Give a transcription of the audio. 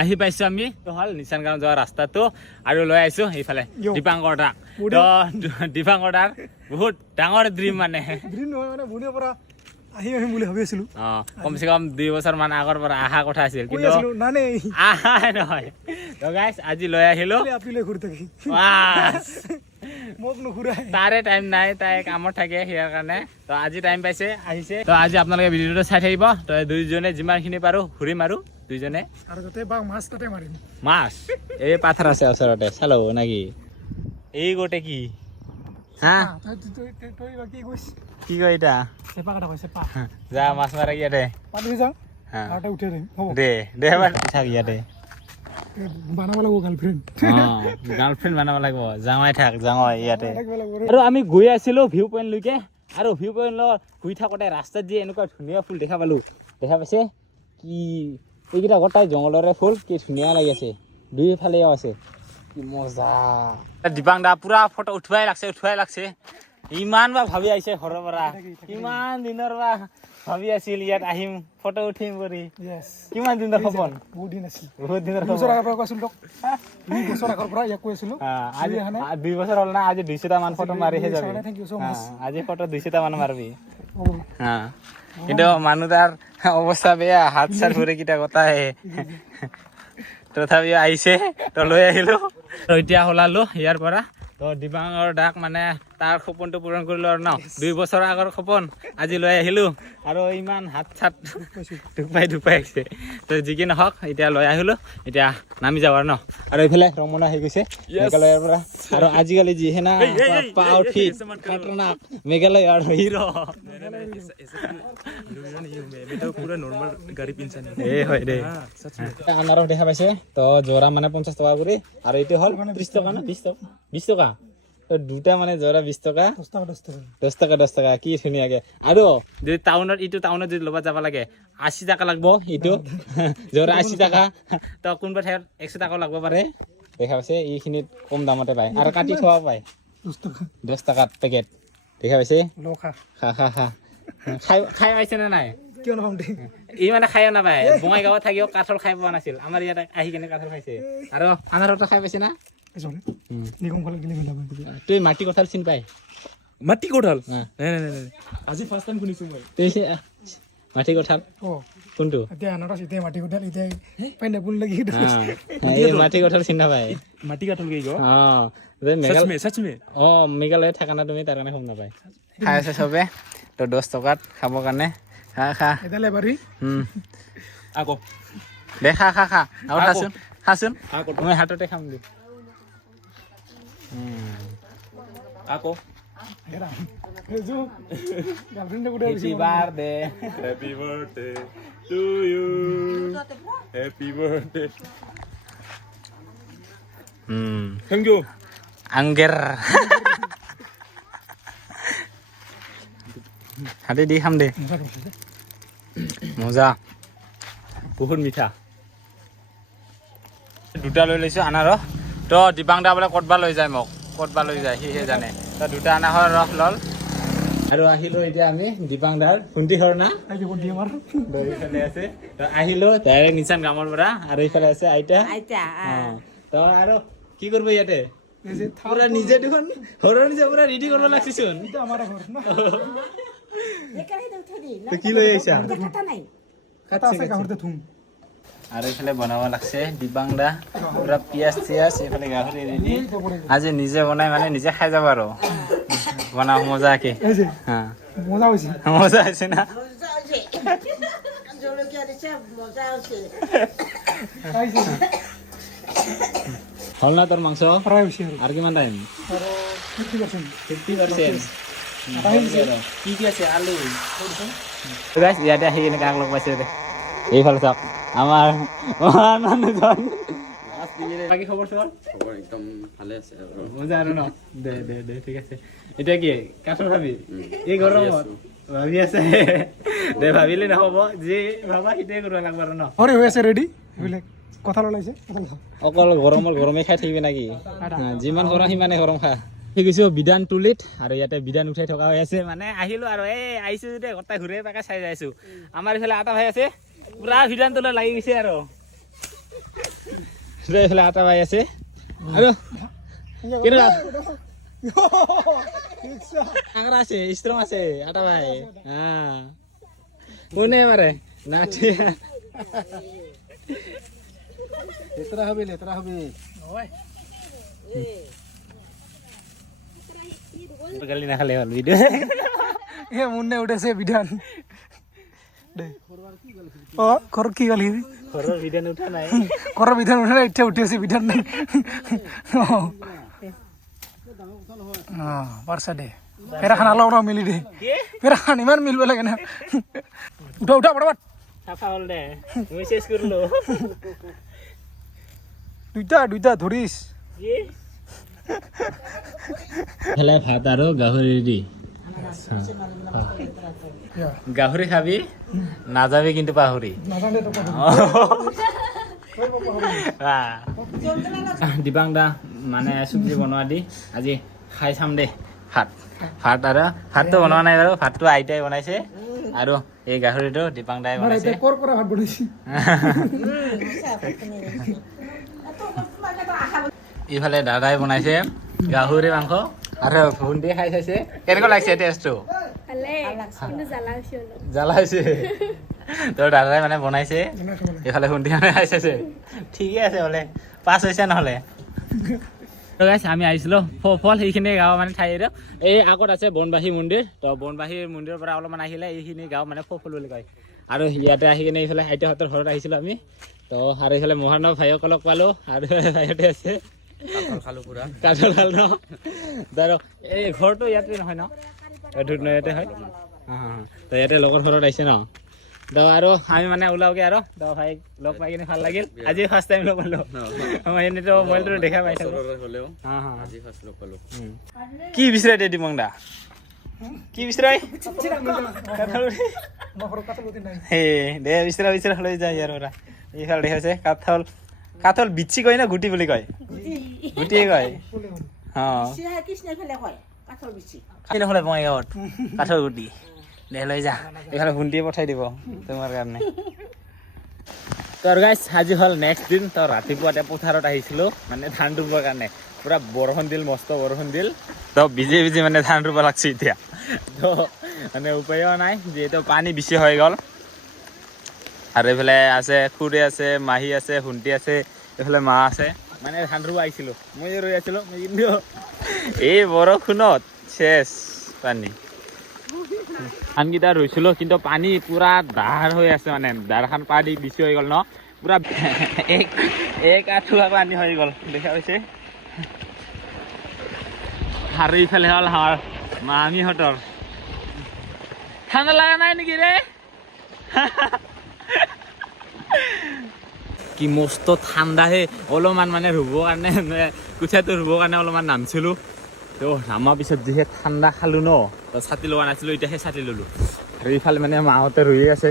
আহি পাইছো আমি তো হল নিচান গাঁও যোৱা ৰাস্তাটো আৰু লৈ আহিছো এইফালে দীপাংকৰ দাক তো দীপাংকৰ দাৰ বহুত ডাঙৰ ড্ৰিম মানে ড্ৰিম নহয় মানে বুঢ়ীৰ পৰা আহিম বুলি ভাবি আছিলো কমচে কম 2 বছৰ মান আগৰ পৰা আহা কথা আছিল কিন্তু আহাই নহয় তো গাইস আজি লৈ আহিলো আপিলে ঘূৰি থাকি মোক নুঘূৰাই তাৰে টাইম নাই তাই কামত থাকে হিয়াৰ কাৰণে তো আজি টাইম পাইছে আহিছে তো আজি আপোনালোকে ভিডিঅটো চাই থাকিব তো দুইজনে যিমানখিনি পাৰো ঘূৰি মাৰো দুইজনে আৰু তাতে বা মাছ তাতে মাৰিম মাছ এই পাথৰ আছে ওচৰতে চালো নাকি এই গোটে কি হা তই বাকি কইছ কি কয় এটা চেপা কাটা কইছে পা যা মাছ মাৰা ইয়াতে পাতি যাও আটা উঠে দিম হ'ব দে এবাৰ থাক ইয়াতে বানাব লাগিব গাৰ্লফ্ৰেণ্ড বানাব লাগিব যাওঁই থাক যাওঁই ইয়াতে আৰু আমি গৈ আছিলো ভিউ পইণ্ট লৈকে আৰু ভিউ পইণ্ট শুই থাকোঁতে ৰাস্তাত যি এনেকুৱা ধুনীয়া ফুল দেখা পালো দেখা পাইছে কি এইকেইটা গোটাই জংঘলৰে ফুল কি ধুনীয়া লাগি আছে দুইফালেও আছে কি মজা দীপাং দা পুৰা ফটো উঠুৱাই লাগছে ইমান বা ভাবি আহিছে ঘৰৰ পৰা কিমান দিনৰ পৰা ভাবি আছিল ইয়াত আহিম ফটো উঠিম কৰি কিমান দিনৰ সপোন বহুত দিন আছিল বহুত দিনৰ বছৰ আগৰ পৰা কৈছিল তোক 2 বছৰ আগৰ পৰা ইয়াক কৈছিলো আজি 2 বছৰ হ'ল না আজি 200টা মান ফটো মাৰিহে যাবি আজি ফটো 200টা মান মাৰবি কিন্তু মানুহ তাৰ অৱস্থা বেয়া হাত চাৰ ভৰি কিটা গতাই তথাপিও আহিছে তো লৈ আহিলো তো এতিয়া ওলালো ইয়াৰ পৰা তো দীপাংকৰ দাক মানে তাৰ সপোনটো পূৰণ কৰিলো আৰু ন 2 বছৰ আগৰ সপোন আজি লৈ আহিলো আৰু ইমান হাত চাত দুপাই আহিছে তো যি কি নহওক এতিয়া লৈ আহিলো এতিয়া নামি যাওঁ আৰু ন আৰু এইফালে ৰমনা হৈ গৈছে মেঘালয়ৰ পৰা আৰু আজিকালি যিহে না আউটফিট খাতৰনাক মেঘালয়ৰ হিৰো पूरा नॉर्मल गाड़ी पिनसा नहीं ए হয় দে আনাৰস দেখা পাইছে তো জোৰা মানে 50 টকা কৰি আৰু এইটো হল 30 টকা না 20 টকা তো দুটা মানে জোৰা 20 টকা 10 টকা কি ধুনীয়াকে আৰু যদি টাউনত ইটো টাউনত যদি লবা যাব লাগে 80 টকা লাগব ইটো জোৰা 80 টকা তো কোনবা ঠাইত 100 টকা লাগব পাৰে দেখা পাইছে এইখিনিত কম দামতে পায় আৰু কাটি থোৱা পায় 10 টকা পেকেট দেখা পাইছে লখা খা খাই পাইছে না নাই কিয় নাম দে ই মানে খাইও নাপায় বঙাইগাঁৱত থাকিও কাঠল খাই পোৱা নাছিল আমাৰ ইয়াত আহি কেনে কাঠল খাইছে আৰু আনাৰসটো খাই পাইছে না নিগম ফালে গেলে মিলাব তুই মাটি কঁঠাল চিন পাই मट्टी कोठाल नहीं नहीं नहीं आज ही फर्स्ट टाइम শুনিছো মই তুই মাটি কঁঠাল কোনটো এতিয়া আনাৰস এতিয়া মাটি কঁঠাল এতিয়া পাইনাপল লাগি এই মাটি কঁঠাল চিন নাপায় मट्टी कोठाल गई गो सच में মেঘালয়ত থাকা না তুমি তাৰ কাৰণে গম নাপায় খাই আছে চবে তো 10 টকাত খাবৰ কাৰণে খা এদালে বাৰি आको দে খা আৰু খাচোন মই হাততে খাম দি आको হেৰা হেজু গাৰ্লফ্ৰেণ্ড গুডে happy birthday to you happy birthday thank you আঙ্গের হাতে দি খাম দে মজা বহুত মিঠা দুটা লৈ লৈছো আনাৰস তো দীপাং দা বোলে ক'তবা লৈ যায় মোক ক'তবা লৈ যায় সিহে জানে তো দুটা আনাৰসৰ ৰস লল আৰু আহিলো এতিয়া আমি দীপাং দাৰ ভণ্টি ঘৰ না এইফালে আছে তো আহিলো ডাইৰেক্ট নিচান গামৰ পৰা আৰু এইফালে আছে আইতা তো আৰু কি কৰিব ইয়াতে পুৰা নিজে দেখোন ঘৰৰ নিজে পুৰা ৰেডি কৰিব লাগছিচোন আমাৰ ঘৰ না তো কি লৈ আহিছা কাটা আছে গাহৰতে থুম আৰু এইফালে বনাব লাগছে দীপাং দা পুৰা পিয়াজ এইফালে গাহৰি ৰেডি আজি নিজে বনাই মানে নিজে খাই যাব আৰু বনাও মজাকে মজা হৈছে না হল না তোর মাংস আর কিমান টাইম 50% কি আছে আলু গাইস ইয়াতে আহি কেনে কাক লগ পাইছে এইফালে চাওক আমাৰ মানুহজন বাকি খবৰ একদম ভালে আছে মজা আৰু ন দে ঠিক আছে এতিয়া কি কাঠৰ ভাবি এই গৰমত ভাবি আছে দে ভাবিলে নহ'ব যি ভাবা সিটোৱে কৰিব লাগিব আৰু ন হৰি হৈ আছে ৰেডি এইবিলাক কথা ললাইছে অকল গৰমে খাই থাকিবি নাকি যিমান গৰম সিমানে গৰম খা ঠিক আছে বিধান তুলিত আৰু ইয়াতে বিধান উঠাই থকা হৈ আছে মানে আহিলো আৰু আহিছো যদি গোটাই ঘূৰে পাকে চাই যাইছো আমাৰ ইফালে আটা ভাই আছে পুৰা বিধান তোলা লাগি গৈছে আৰু মিঠুৰে এইফালে আটা বাই আছে আৰু কেনেকুৱা আঙৰা আছে ষ্ট্ৰং আছে আটা বাই কোনে মাৰে নাচি লেতেৰা হবে গালি নাখালে হ'ল ভিডিঅ' এ মুন্নে উঠেছে বিধান অ ঘৰত কি গালি ঘৰৰ ভিডিঅ' উঠা নাই ঘৰৰ বিধান উঠা নাই এতিয়া উঠি আছে বিধান নাই পাৰছা দে পেৰা খান অলপ মিলি দে পেৰা খান ইমান মিলিব লাগে না উঠা উঠা পটাপট চাফা হ'ল দে মই চেছ কৰিলো দুইটা ধৰিছ খেলাই ভাত আৰু গাহৰি দি গাহৰি খাবি নাযাবি কিন্তু পাহৰি দিবাং দা মানে চব্জি বনোৱা দি আজি খাই চাম দে ভাত আৰু ভাতটো বনোৱা নাই বাৰু ভাতটো আইতাই বনাইছে আৰু এই গাহৰিটো দিবাং দাই বনাইছে কৰ পৰা ভাত বনাইছি ইফালে দাদাই বনাইছে গাহৰি মাংস আৰু ভুন্দি খাই চাইছে কেনেকুৱা লাগিছে টেষ্টটো জ্বালা হৈছে তোৰ দাদাই মানে বনাইছে এইফালে ভুন্দি মানে খাই চাইছে ঠিকে আছে বোলে পাছ হৈছে নহ'লে আমি আহিছিলোঁ ফল সেইখিনি গাঁও মানে ঠাই এই আগত আছে বনবাসী মন্দিৰ তো বনবাসী মন্দিৰৰ পৰা অলপমান আহিলে এইখিনি গাঁও মানে ফল বুলি কয় আৰু ইয়াতে আহি কিনে এইফালে আইতাহঁতৰ ঘৰত আহিছিলোঁ আমি তো আৰু এইফালে মহানৱ ভাইসকলক পালোঁ আৰু ভাইহঁতে আছে কাঠল খালো ন তাৰ এই ঘৰটো ইয়াতে নহয় ন ইয়াতে হয় তো ইয়াতে লগৰ ঘৰত আহিছে ন তো আৰু আমি মানে ওলাওগে আৰু তো ভাইক লগ পাই কিনে ভাল লাগিল আজি ফাৰ্ষ্ট টাইম লগ পালোঁ মই এনেইতো মোবাইলটো দেখা পাই থাকোঁ কি বিচাৰে দে দিমং দা কি বিচাৰে দে বিচৰা লৈ যায় ইয়াৰ পৰা এইফালে দেখাইছে কাঠল বিচি কয় না গুটি বুলি কয় গুটিয়ে কয় নহ'লে বঙাইগাঁৱত কাঠৰ গুটি দে লৈ যা এইফালে ভুন্দিয়ে পঠাই দিব তোমাৰ কাৰণে তো আৰু গাইছ আজি হ'ল নেক্সট দিন তো ৰাতিপুৱাতে পথাৰত আহিছিলোঁ মানে ধান ৰুবৰ কাৰণে পুৰা বৰষুণ দিল মস্ত বৰষুণ দিল তো ভিজি মানে ধান ৰুব লাগছে এতিয়া তো মানে উপায়ো নাই যিহেতু পানী বেছি হৈ গ'ল আৰু এইফালে আছে খুৰী আছে মাহী আছে ভণ্টি আছে এইফালে মা আছে মানে ধান ৰুব আহিছিলোঁ মই ৰৈ আছিলোঁ কিন্তু এই বৰষুণত চেছ পানী ধানকেইটা ৰুইছিলোঁ কিন্তু পানী পুৰা দাৰ হৈ আছে মানে দাৰখান পানী বেছি হৈ গ'ল ন পুৰা এক আঁঠুৱা পানী হৈ গ'ল দেখা পাইছে আৰু ইফালে হ'ল আমাৰ মামীহঁতৰ ঠাণ্ডা লগা নাই নেকি ৰে কি মস্ত ঠাণ্ডাহে অলপমান মানে ৰুবৰ কাৰণে কঠীয়াটো ৰুবৰ কাৰণে অলপমান নামিছিলোঁ তো নামাৰ পিছত যিহে ঠাণ্ডা খালোঁ ন তো ছাতি লোৱা নাছিলোঁ এতিয়া সেই ছাতি ল'লোঁ আৰু ইফালে মানে মাহঁতে ৰুই আছে